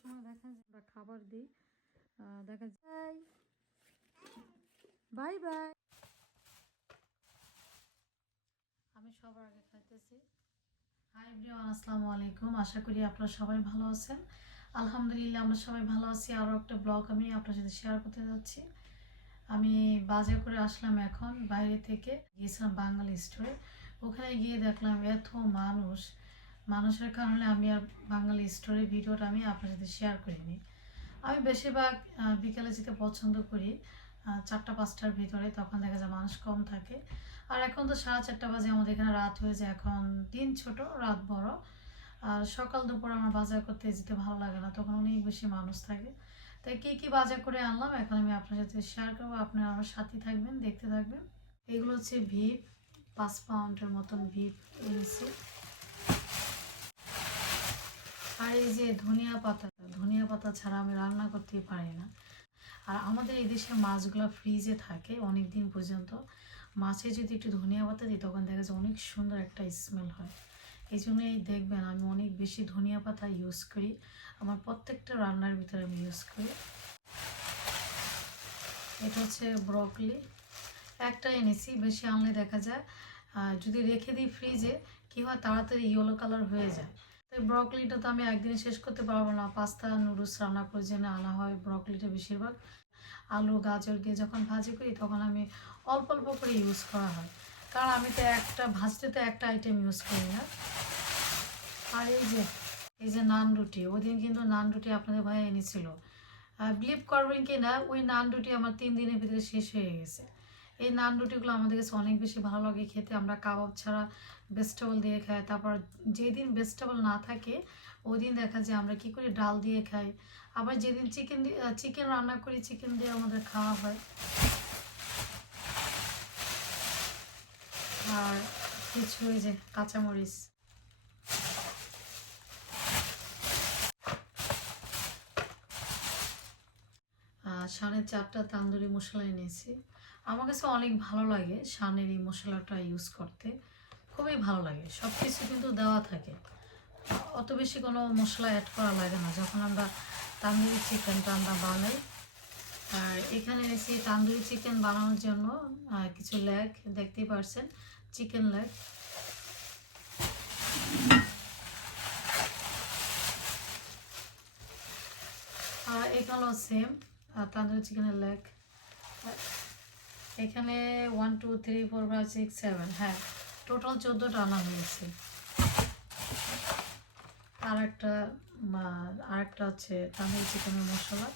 সময় দেখা যায় আমরা খাবার দিই দেখা যায়। বাই। বাই আমি সবার আগে খাইতেছি। হাই আসসালামু আলাইকুম। আশা করি আপনারা সবাই ভালো আছেন। আলহামদুলিল্লাহ, আমরা সবাই ভালো আছি। আরও একটা ব্লগ আমি আপনার সাথে শেয়ার করতে যাচ্ছি। আমি বাজার করে আসলাম এখন, বাইরে থেকে গিয়েছিলাম বাঙালি স্টোরে ওখানে গিয়ে দেখলাম এত মানুষ। মানুষের কারণে আমি আর বাঙালি স্টোরে ভিডিওটা আমি আপনার সাথে শেয়ার করিনি। আমি বেশিরভাগ বিকেলে যেতে পছন্দ করি চারটা, পাঁচটার ভিতরে, তখন দেখা যায় মানুষ কম থাকে। আর এখন তো সাড়ে চারটা বাজে, আমাদের এখানে রাত হয়ে যায়, এখন দিন ছোট, রাত বড়। আর সকাল দুপুর আমার বাজার করতে যেতে ভালো লাগে না, তখন অনেক বেশি মানুষ থাকে। তাই কী কী বাজার করে আনলাম, এখন আমি আপনার সাথে শেয়ার করব আপনারা আমার সাথে থাকবেন, দেখতে থাকবেন। এগুলো হচ্ছে ভিপ পাঁচ পাউন্ডের মতন ভিপ এনেছি আর এই যে ধনিয়া পাতা ধনিয়া পাতা ছাড়া আমি রান্না করতেই পারি না। আর আমাদের এই দেশের মাছগুলো ফ্রিজে থাকে অনেক দিন পর্যন্ত। মাছে যদি একটু ধনিয়া পাতা দিই, তখন দেখা যায় অনেক সুন্দর একটা স্মেল হয়। এই জন্যই দেখবেন আমি অনেক বেশি ধনিয়া পাতা ইউজ করি। আমার প্রত্যেকটা রান্নার ভিতরে আমি ইউজ করি। এটা হচ্ছে ব্রকলি একটা এনেছি, বেশি আনলে দেখা যায় যদি রেখে দিই ফ্রিজে কী হয় তাড়াতাড়ি ইয়েলো কালার হয়ে যায়। ব্রকলিটা তো আমি একদিনে শেষ করতে পারব না। পাস্তা নুডলস রান্না করে জন্য আনা হয় ব্রকলিটা বেশিরভাগ। আলু, গাজর দিয়ে যখন ভাজি করি, তখন আমি অল্প অল্প করে ইউজ করা হয়। কারণ আমি তো একটা, ভাজতে তো একটা আইটেম ইউজ করি না। আর এই যে এই যে নান রুটি ওই দিন কিন্তু নান রুটি আপনাদের ভাই এনেছিল। বিলিভ করবেন কি না, ওই নান রুটি আমার তিন দিনের ভিতরে শেষ হয়ে গেছে। এই নান রুটিগুলো আমাদের কাছে অনেক বেশি ভালো লাগে খেতে। আমরা কাবাব ছাড়া ভেজিটেবল দিয়ে খাই, তারপর যেদিন ভেজিটেবল না থাকে ওই দিন দেখা যায় আমরা কি করি, ডাল দিয়ে খাই। আবার যেদিন চিকেন চিকেন রান্না করি চিকেন দিয়ে আমাদের খাওয়া হয়। আর কিছু এই যে কাঁচামরিচ। শানের চারটা তান্দুরি মশলা এনেছি। আমার কাছে অনেক ভালো লাগে শানের এই মশলাটা ইউজ করতে। খুবই ভালো লাগে সব কিছু কিন্তু দেওয়া থাকে। অত বেশি কোনো মশলা অ্যাড করা লাগে না, যখন আমরা তান্দুরি চিকেনটা আমরা বানাই। আর এখানে এনেছি তান্দুরি চিকেন বানানোর জন্য কিছু লেগ, দেখতেই পারছেন, চিকেন লেগ। এখানেও সেম তান্দুরি চিকেনের লেগ। এখানে one two three four five six seven হ্যাঁ টোটাল চোদ্দোটা আনা হয়েছে। আর একটা আর একটা হচ্ছে তামিল চিকেনের মশলা।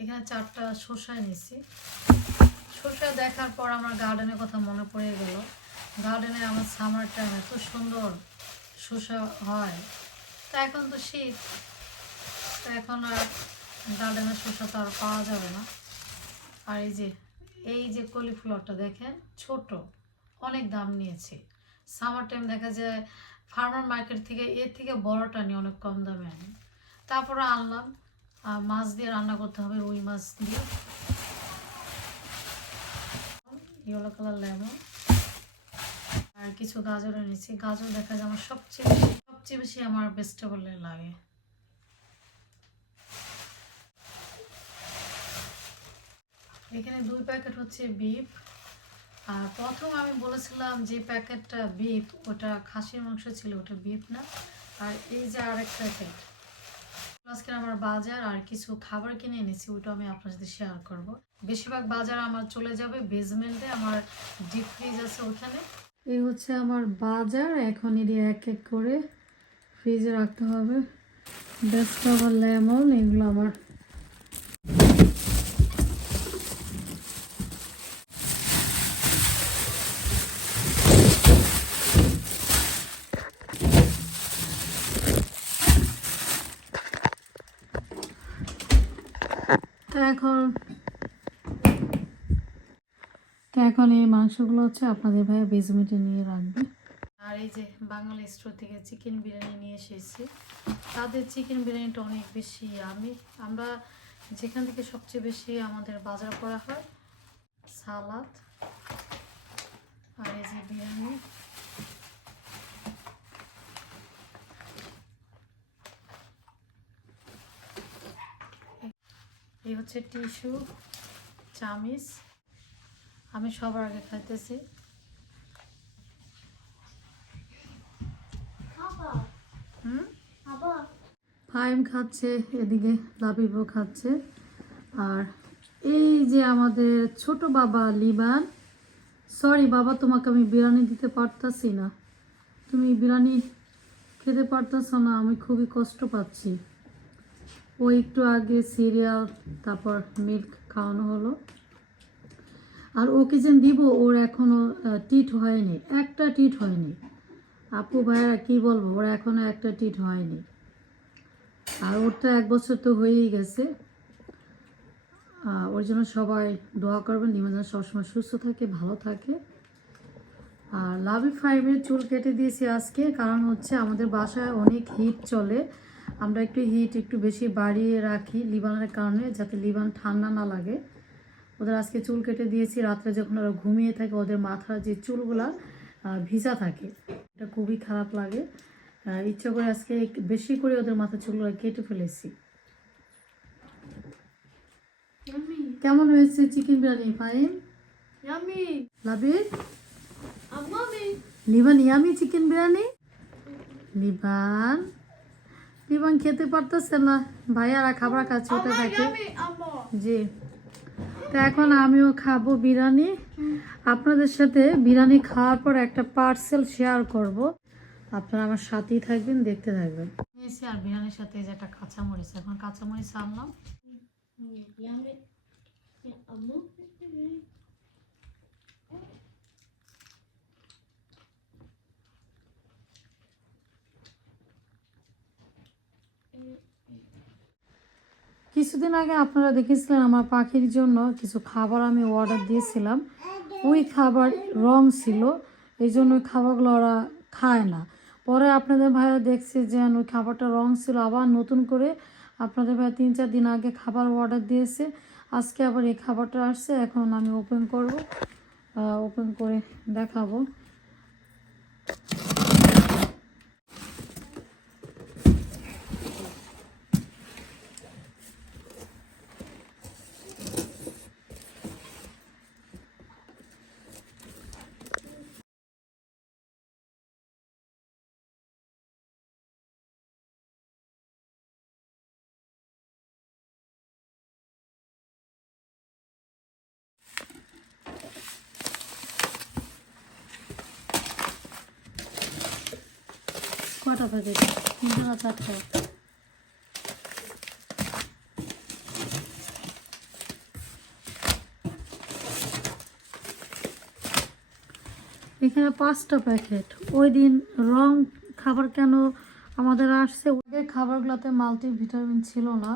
এখানে চারটা শসা নিয়েছি। শসা দেখার পর আমার গার্ডেনের কথা মনে পড়ে গেল। গার্ডেনে আমার সামার টাইম এত সুন্দর শসা হয়। তা এখন তো শীত। তা এখন আর গার্ডেনের শসা তো আর পাওয়া যাবে না। আর এই যে এই যে কলিফ্লাওয়ারটা দেখেন, ছোট, অনেক দাম নিয়েছে। সামার টাইম দেখা যায় ফার্মার মার্কেট থেকে, এর থেকে বড়টা নিয়ে অনেক কম দামে আনি। তারপরে আনলাম মাছ দিয়ে রান্না করতে হবে, রুই মাছ দিয়ে। ইয়েলো কালার লেমন আর কিছু গাজর এনেছি। গাজর দেখা যায় আমার সবচেয়ে বেশি সবচেয়ে বেশি আমার ভেজিটেবলে লাগে। এখানে দুই প্যাকেট হচ্ছে বিফ। আর প্রথম আমি বলেছিলাম যে প্যাকেটটা বিফ, ওটা খাসির মাংস ছিল, ওটা বিফ না। আর এই যে আর এক প্যাকেট আজকে আমার বাজার আর কিছু খাবার কিনে এনেছি ওটা আমি আপনার সাথে শেয়ার করব। বেশিরভাগ বাজার আমার চলে যাবে বেজমেন্টে আমার ডিপ ফ্রিজ আছে ওখানে। এই হচ্ছে আমার বাজার, এখন এটি এক এক করে ফ্রিজে রাখতে হবে। বেস্ট লেমন এগুলো আমার এখন এই মাংসগুলো হচ্ছে আপনাদের ভাইয়া বেজমেটে নিয়ে রাখবে। আর এই যে বাঙালি স্টোর থেকে চিকেন বিরিয়ানি নিয়ে এসেছি। তাদের চিকেন বিরিয়ানিটা অনেক বেশি আমি। আমরা যেখান থেকে সবচেয়ে বেশি আমাদের বাজার করা হয়, সালাদ আর এই যে বিরিয়ানি। এই হচ্ছে টিস্যু, চামিচ আমি সবার আগে খাইতেছি। ফাইম খাচ্ছে এদিকে লাবিবও খাচ্ছে। আর এই যে আমাদের ছোট বাবা লিবান সরি বাবা তোমাকে আমি বিরিয়ানি দিতে পারতাছি না। তুমি বিরিয়ানি খেতে পারতাছ না আমি খুবই কষ্ট পাচ্ছি। ও একটু আগে সিরিয়াল তারপর মিল্ক খাওয়ানো হলো। আর ওকে যে দিব ওর এখনও আহ, টিট হয়নি। একটা টিট হয়নি। আপু ভাইয়েরা কি বলব ওর এখনও একটা টিট হয়নি। আর ওর তো এক বছর তো হয়েই গেছে। ওর জন্য সবাই দোয়া করবেন নিমা যেন সবসময় সুস্থ থাকে ভালো থাকে। আর লাভি ফাইভের চুল কেটে দিয়েছি আজকে কারণ হচ্ছে আমাদের বাসায় অনেক হিট চলে। আমরা একটু হিট একটু বেশি বাড়িয়ে রাখি লিবানের কারণে যাতে লিবান ঠান্ডা না লাগে। ওদের আজকে চুল কেটে দিয়েছি রাত্রে যখন ওরা ঘুমিয়ে থাকে ওদের মাথার যে চুলগুলা ভিজা থাকে। এটা খুবই খারাপ লাগে। ইচ্ছা করে আজকে বেশি করে ওদের মাথার চুলগুলো কেটে ফেলেছি। কেমন হয়েছে chicken biryani fine Yummy. লাবির. Liban yummy chicken biryani? লিবান লিবান খেতে পারতেছে না। ভাইয়ারা খাবার খাচ্ছে ওটা থাকে. জি। তো এখন আমিও খাব বিরিয়ানি আপনাদের সাথে বিরিয়ানি খাওয়ার পর একটা পার্সেল শেয়ার করব আপনারা আমার সাথেই থাকবেন দেখতে থাকবেন নিয়েছি আর বিরিয়ানির সাথে যে একটা কাঁচামরিচ এখন কাঁচামরিচ আনলাম কিছুদিন আগে আপনারা দেখেছিলেন আমার পাখির জন্য কিছু খাবার আমি অর্ডার দিয়েছিলাম। ওই খাবার রং ছিল, এই জন্য ওই খাবারগুলো ওরা খায় না। পরে আপনাদের ভাইয়া দেখছে যে ওই খাবারটা রং ছিল, আবার নতুন করে আপনাদের ভাইয়া তিন চার দিন আগে খাবার অর্ডার দিয়েছে। আজকে আবার এই খাবারটা আসছে, এখন আমি ওপেন করব ওপেন করে দেখাবো। কটা প্যাকেট তিনটা চারটা। এখানে পাঁচটা প্যাকেট। ওই দিন রং খাবার কেন আমাদের আসছে? ওদের খাবারগুলোতে মাল্টি ভিটামিন ছিল না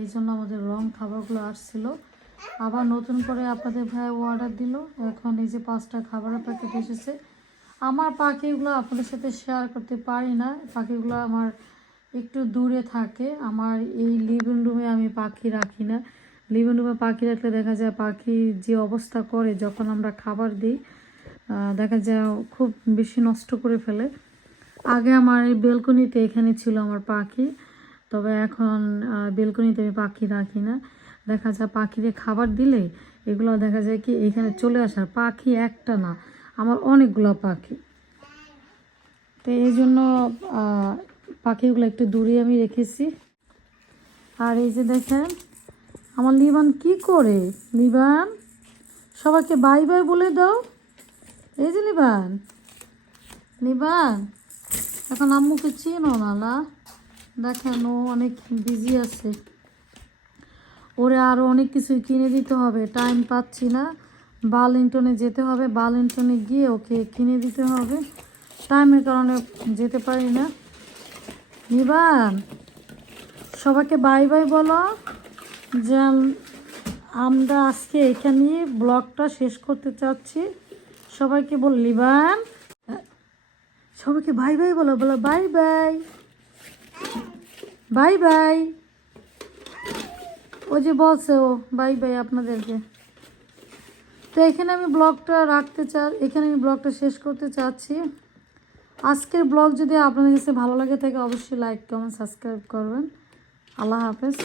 এই জন্য আমাদের রং খাবারগুলো আসছিল। আবার নতুন করে আপনাদের ভাই অর্ডার দিল। এখন এই যে পাঁচটা খাবারের প্যাকেট এসেছে আমার পাখিগুলো আপনাদের সাথে শেয়ার করতে পারি না। পাখিগুলো আমার একটু দূরে থাকে। আমার এই লিভিং রুমে আমি পাখি রাখি না। লিভিং রুমে পাখি রাখলে দেখা যায় পাখি যে অবস্থা করে যখন আমরা খাবার দিই দেখা যায় খুব বেশি নষ্ট করে ফেলে। আগে আমার এই বেলকনিতে এখানে ছিল আমার পাখি। তবে এখন বেলকনিতে আমি পাখি রাখি না। দেখা যায় পাখিদের খাবার দিলে এগুলো দেখা যায় কি এখানে চলে আসার। পাখি একটা না। আমার অনেকগুলো পাখি। তো এই জন্য পাখিগুলো একটু দূরে আমি রেখেছি। আর এই যে দেখেন, আমার লিবান কি করে? লিবান সবাইকে বাই বাই বলে দাও। এই যে লিবান লিবান এখন আম্মুকে চেনো না না? দেখেন, ও অনেক বিজি আছে। ওরে আরও অনেক কিছুই কিনে দিতে হবে টাইম পাচ্ছি না। বার্লিংটনে যেতে হবে। বার্লিংটনে গিয়ে ওকে কিনে দিতে হবে। টাইমের কারণে যেতে পারি না। নিবান সবাইকে বাই বাই বলো যে আমরা আজকে এখানে ব্লগটা শেষ করতে চাচ্ছি। সবাইকে বল লিবান সবাইকে বাই বাই বলো বলো বাই বাই। Bye bye. ও যে বলছে ও, বাই বাই আপনাদেরকে। তো এখানে আমি ব্লগটা রাখতে চা এখানে আমি ব্লগটা শেষ করতে চাচ্ছি। আজকের ব্লগ যদি আপনাদের কাছে ভালো লাগে থাকে, অবশ্যই লাইক কমেন্ট সাবস্ক্রাইব করবেন। আল্লাহ হাফেজ।